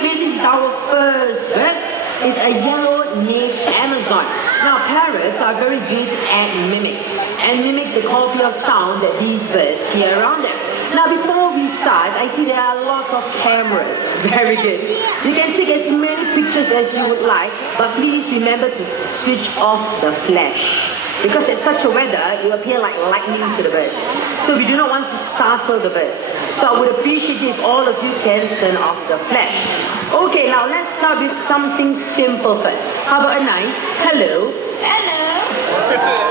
today this is our first bird. It's a yellow-necked Amazon. Now, parrots are very good at mimics, and mimics the copy of sound that these birds hear around them. Now, before we start, I see there are lots of cameras. Very good. You can take as many pictures as you would like, but please remember to switch off the flash. Because at such a weather, you appear like lightning to the birds. So we do not want to startle the birds. So I would appreciate if all of you can turn off the flash. Okay, now let's start with something simple first. How about a nice hello? Hello.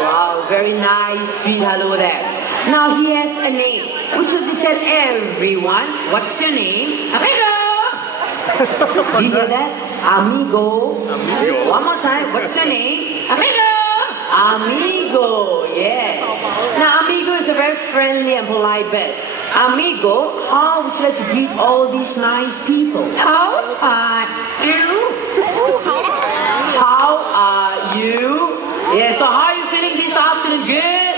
Wow, very nice, sweet hello there. Now he has a name. We should tell everyone, what's your name? Amigo. Do you hear that? Amigo. Amigo. One more time, what's your name? Amigo. Amigo, yes. Now, amigo is a very friendly and polite bird. Amigo, how would you like to greet all these nice people? How are you? How are you? Yes, so how are you feeling this afternoon? Good?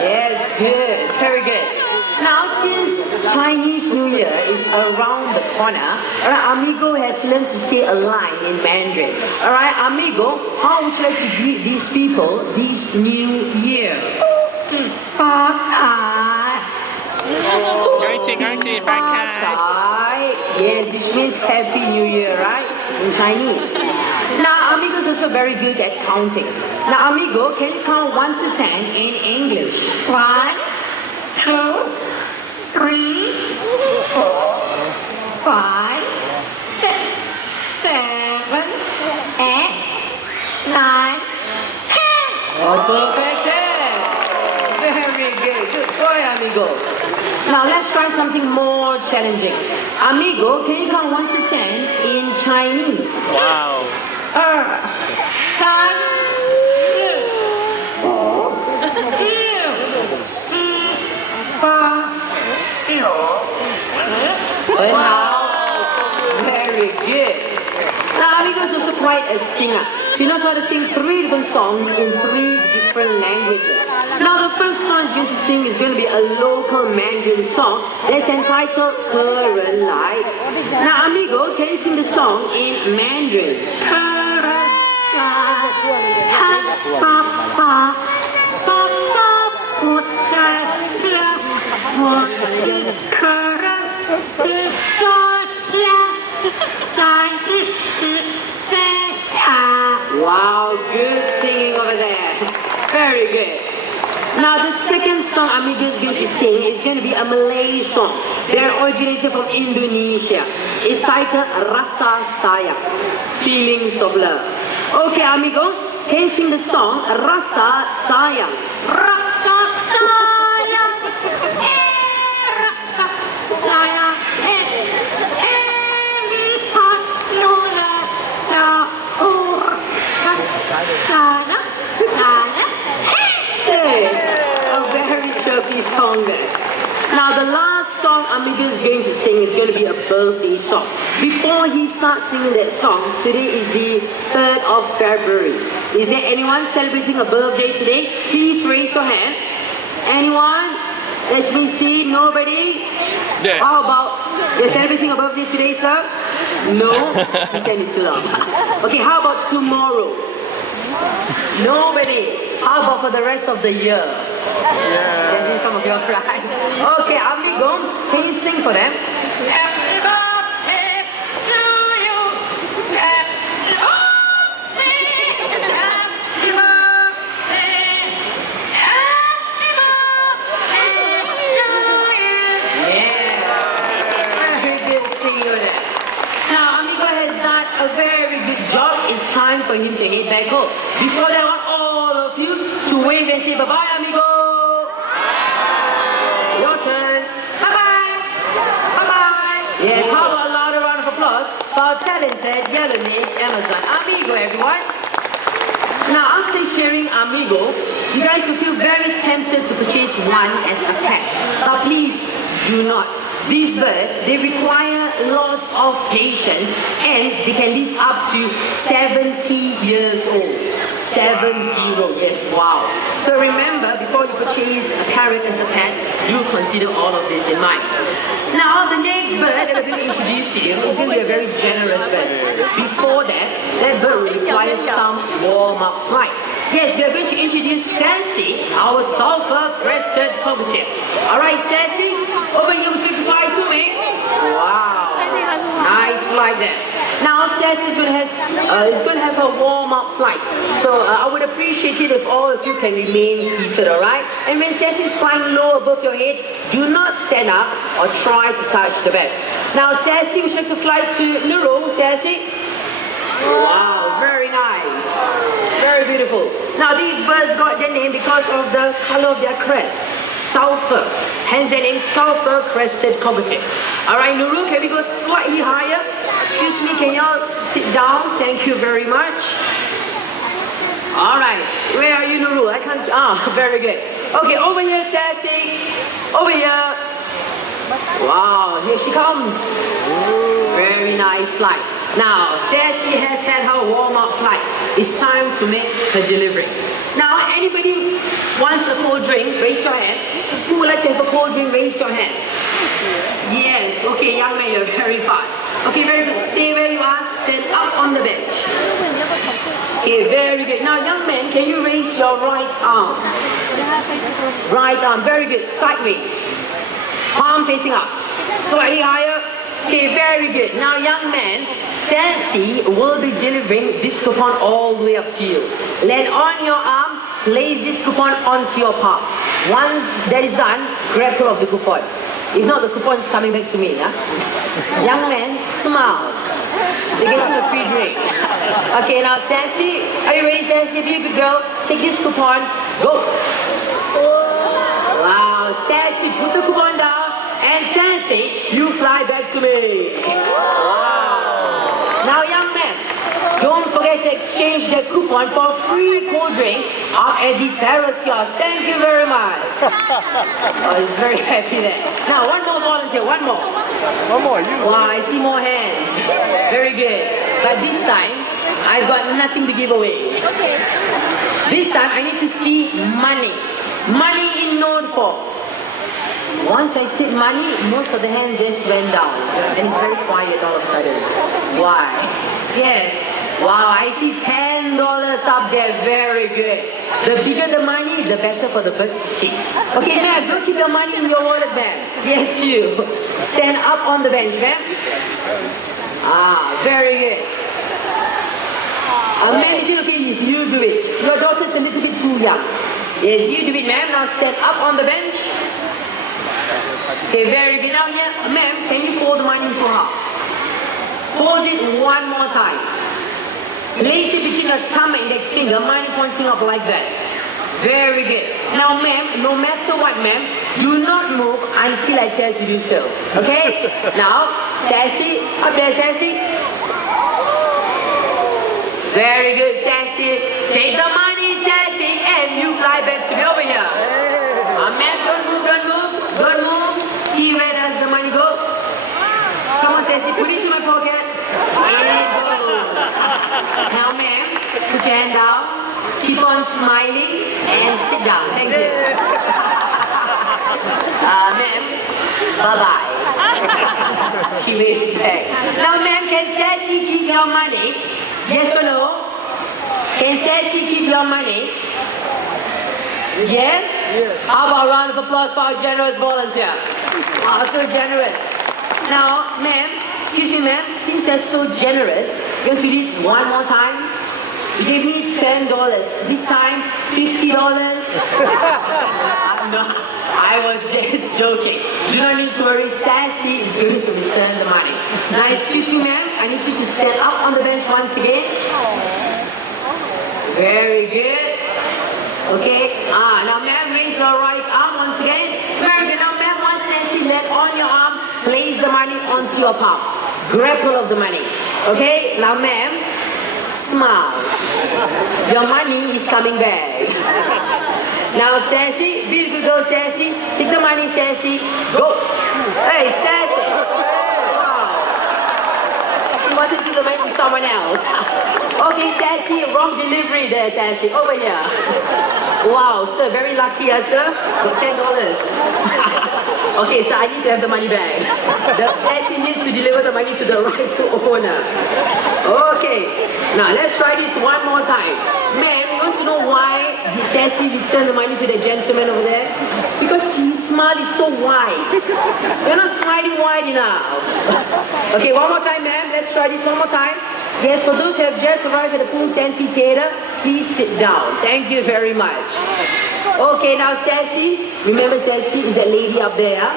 Yes, good. Very good. Now, since Chinese New Year is around the corner, Amigo has learned to say a line in Mandarin. Alright, Amigo, how would you like to greet these people this new year? Yes, which means Happy New Year, right? In Chinese. Now, Amigo is also very good at counting. Now, Amigo, can you count 1 to 10 in English? 1, 2, 3, 4, 5, 6, 7, 8, 9, 10. Oh, perfect. Very good. Good boy, Amigo. Now let's try something more challenging. Amigo, can you count 1 to 10 in Chinese? Wow. 3, 4, 5, 6, 7, 8, 9, 10. Very good. Now, Amigo is also quite a singer. He knows how to sing 3 different songs in 3 different languages. Now, the first song he's going to sing is going to be a local Mandarin song that's entitled Ke Ren Lai. Now, Amigo, can you sing the song in Mandarin? Wow, good singing over there. Very good. Now the second song Amigo is going to sing is going to be a Malay song. They're originated from Indonesia. It's titled Rasa Sayang, Feelings of Love. Okay, Amigo, can you sing the song Rasa Sayang? Rasa Sayang, Rasa Sayang, song there. Now the last song Amigo is going to sing is going to be a birthday song. Before he starts singing that song, today is the 3rd of February. Is there anyone celebrating a birthday today? Please raise your hand. Anyone? Let me see. Nobody? Yeah. How about, you're celebrating a birthday today, sir? No? Weekend is still on. Okay, how about tomorrow? Nobody. How about for the rest of the year? Yeah. Can some of your cry. Okay, Amigo, can you sing for them? Happy birthday to you. Happy birthday. Happy birthday. Happy birthday to you. Yeah. Very good seeing you there. Now, Amigo has done a very good job. It's time for him to head back home. Before that, I want all of you to wave and say bye-bye, Amigo. Your turn. Bye-bye. Bye-bye. Yes, how about a loud round of applause for our talented yellow-necked Amazon. Amigo, everyone. Now, after hearing Amigo, you guys will feel very tempted to purchase one as a pet. But please do not. These birds, they require lots of patience and they can live up to 70 years old. 70, yes, wow. So remember, before you purchase a parrot as a pet, do consider all of this in mind. Now, the next bird that I'm going to introduce to you is going to be a very generous bird. Before that, that bird will require some warm-up flight. Yes, we are going to introduce Sassy, our sulfur-crested cockatiel. Alright, Sassy, open your to fly to me. Wow, nice flight there. Now, Sassy is going to have a warm-up flight. So I would appreciate it if all of you can remain seated, alright? And when Sassy is flying low above your head, do not stand up or try to touch the bed. Now, Sassy, we should have to fly to Nurul, Sassy. Wow, very nice. Very beautiful. Now, these birds got their name because of the color of their crest. Sulfur. Hence their name, sulfur-crested cockatiel. Alright, Nurul, can we go slightly higher? Excuse me, can y'all sit down? Thank you very much. Alright, where are you, Nurul? I can't, very good. Okay, over here, Sassy. Over here. Wow, here she comes. Very nice flight. Now, Sassy has had her warm-up flight. It's time to make her delivery. Now, anybody wants a cold drink, raise your hand. Who would like to have a cold drink, raise your hand. Yes, okay, young man, you're very fast. Okay, very good. Stay where you are, stand up on the bench. Okay, very good. Now, young man, can you raise your right arm? Right arm, very good. Sideways. Palm facing up. Slightly higher. Okay, very good. Now, young man, Sassy will be delivering this coupon all the way up to you. Land on your arm, place this coupon onto your palm. Once that is done, grab hold of the coupon. If not, the coupon is coming back to me. Huh? Young man, smile. You're getting a free drink. Okay, now, Sassy, are you ready, Sassy? Be a good girl. Take this coupon. Go. Wow, Sassy, put the coupon down. And Sassy, you fly back to me. Wow. Now, young man, don't forget to exchange that coupon for a free cold drink up at the terrace kiosk. Thank you very much. Oh, he's very happy there. Now, one more volunteer, one more. One more, you. Wow, I see more hands. Very good. But this time, I've got nothing to give away. This time, I need to see money. Money in note form. Once I said money, most of the hands just went down. And it's very quiet all of a sudden. Why? Yes. Wow, I see $10 up there. Very good. The bigger the money, the better for the birds to see. Okay, ma'am, don't keep your money in your wallet, ma'am. Yes, you. Stand up on the bench, ma'am. Very good. Ma'am, is it okay if you do it? Your daughter's a little bit too young. Yes, you do it, ma'am. Now stand up on the bench. Okay, very good. Now here, ma'am, can you fold the money into half? Fold it one more time. Place it between your thumb and index finger, money pointing up like that. Very good. Now, ma'am, no matter what, ma'am, do not move until I tell you to do so. Okay? Now, Sassy, up there, Sassy. Very good, Sassy. Take the money, Sassy, and you fly back to me over here. Ma'am, don't move, don't move, don't move. See where does the money go? Come on, Sassy, put it in my pocket. And it goes. Now, ma'am, put your hand down. Keep on smiling and sit down. Thank you. Ma'am, bye-bye. She waved back. Now, ma'am, can Sassy keep your money? Yes or no? Can Sassy keep your money? Yes? How about a round of applause for our generous volunteer? Wow, so generous. Now, ma'am, excuse me, ma'am, since you're so generous, you do it one more time. You gave me $10. This time, $50. No, I was just joking. You don't need to worry. Sassy is going to return the money. Now, excuse me, ma'am, I need you to stand up on the bench once again. Very good. Okay, now ma'am, raise your right arm once again. Very good. Now ma'am, once Sassy land on your arm, place the money onto your palm. Grab hold of the money. Okay, now ma'am, smile. Your money is coming back. Now Sassy, be a good girl, Sassy. Take the money, Sassy. Go. Hey, Sassy. Wow. She wanted to give the money to someone else. Okay, Sassy, wrong delivery there, Sassy. Over here. Wow, sir, very lucky, sir. Got $10. Okay, so I need to have the money back. The Sassy needs to deliver the money to the rightful owner. Okay, now let's try this one more time. Ma'am, you want to know why the Sassy returned the money to the gentleman over there? Because his smile is so wide. You're not smiling wide enough. Okay, one more time, ma'am. Let's try this one more time. Yes, for those who have just arrived at the Pool Amphitheater, please sit down. Thank you very much. Okay, now Sassy, remember Sassy is that lady up there.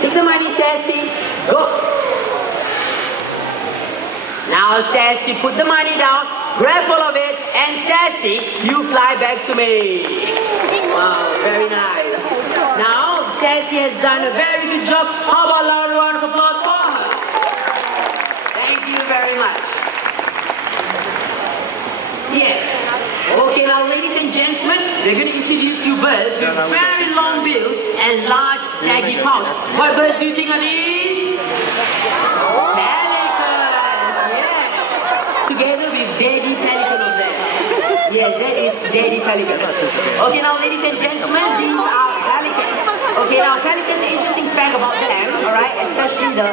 Take the money, Sassy. Go. Now Sassy, put the money down, grab all of it, and Sassy, you fly back to me. Wow, very nice. Now Sassy has done a very good job. How about a loud round of applause for her? Thank you very much. Yes. Okay, now ladies and gentlemen, we're going to introduce you birds with very long bills and large saggy pouch. What birds do you think are these? Pelicans, yes. Together with Daddy Pelican over there. Yes, that is Daddy Pelican. Okay, now ladies and gentlemen, these are pelicans. Okay, now pelicans, interesting fact about them, alright, especially the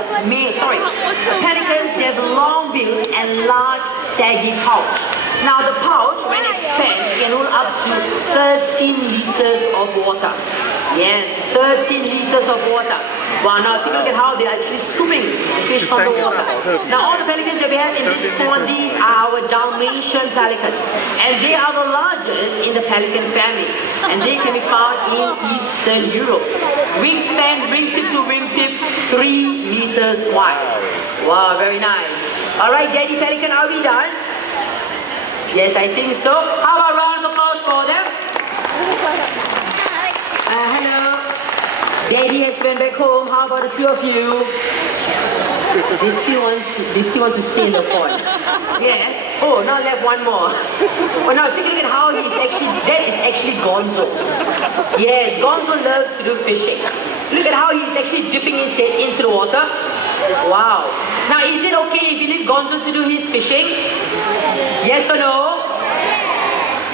pelicans, they have long bills and large saggy pouch. Now the pouch, when expanded, can hold up to 13 liters of water. Yes, 13 liters of water. Wow, now take a look at how they're actually scooping fish from the water. Now all the pelicans that we have in this pond, these are our Dalmatian pelicans. And they are the largest in the pelican family. And they can be found in Eastern Europe. Wingspan, wingtip to wingtip, 3 meters wide. Wow, very nice. Alright, Daddy Pelican, are we done? Yes, I think so. How about a round of applause for them? Hello. Daddy has been back home. How about the two of you? They still want to stay in the pond. Yes. Oh, now I have one more. Well, now take a look at how that is actually Gonzo. Yes, Gonzo loves to do fishing. Look at how he's actually dipping his head into the water. Wow. Now, is it okay if you leave Gonzo to do his fishing? Yes or no?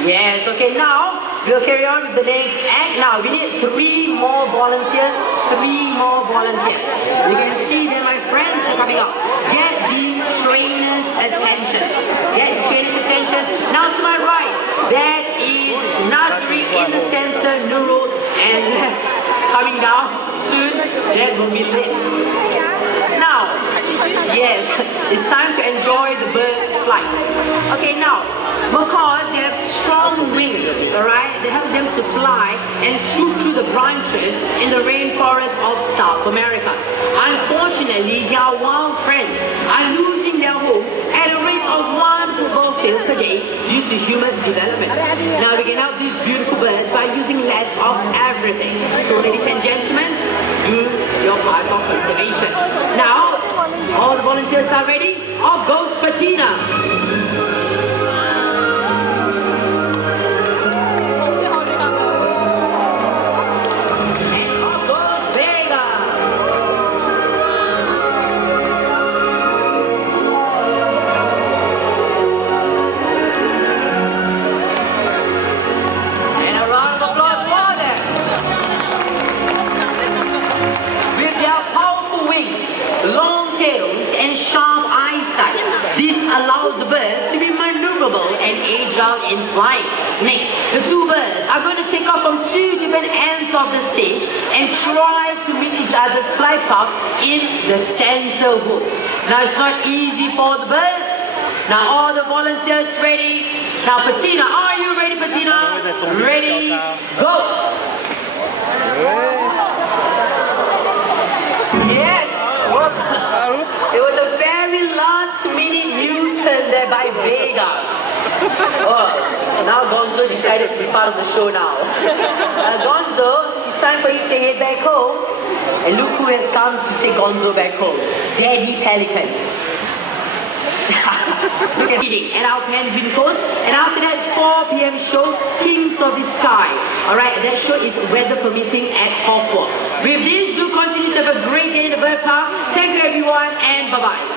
Yes. Okay, now we'll carry on with the next act. Now, we need 3 more volunteers. 3 more volunteers. You can see that my friends are coming up. Get the trainer's attention. Get the trainer's attention. Now, to my right, that is Nursery in the center, Nurul, and left. Coming down soon, that will be lit. Now, yes, it's time to enjoy the bird's flight. Okay, now, macaws, they have strong wings, alright? That helps them to fly and swoop through the branches in the rainforest of South America. Unfortunately, their wild friends are losing their home at a rate of 1 football field per day due to human development. Now, we can help these beautiful birds by using less of everything. So, ladies and gentlemen, do your part of conservation. Now, all the volunteers are ready? Off goes Patina. Allows the bird to be maneuverable and agile in flight. Next, the two birds are going to take off from 2 different ends of the stage and try to meet each other's flight path in the center hook. Now, it's not easy for the birds. Now, all the volunteers ready? Now, Patina, are you ready, Patina? Ready, go! Yes! It was a very last minute U-turn there by Vega. Oh, now Gonzo decided to be part of the show now. Gonzo, it's time for you to head back home. And look who has come to take Gonzo back home. Daddy Pelican. Look at eating and our penguin coast. And after that 4 p.m. show, Kings of the Sky. Alright, that show is weather permitting at Hawkwalk. With this, do continue to have a great day in the bird park. Thank you everyone and bye-bye.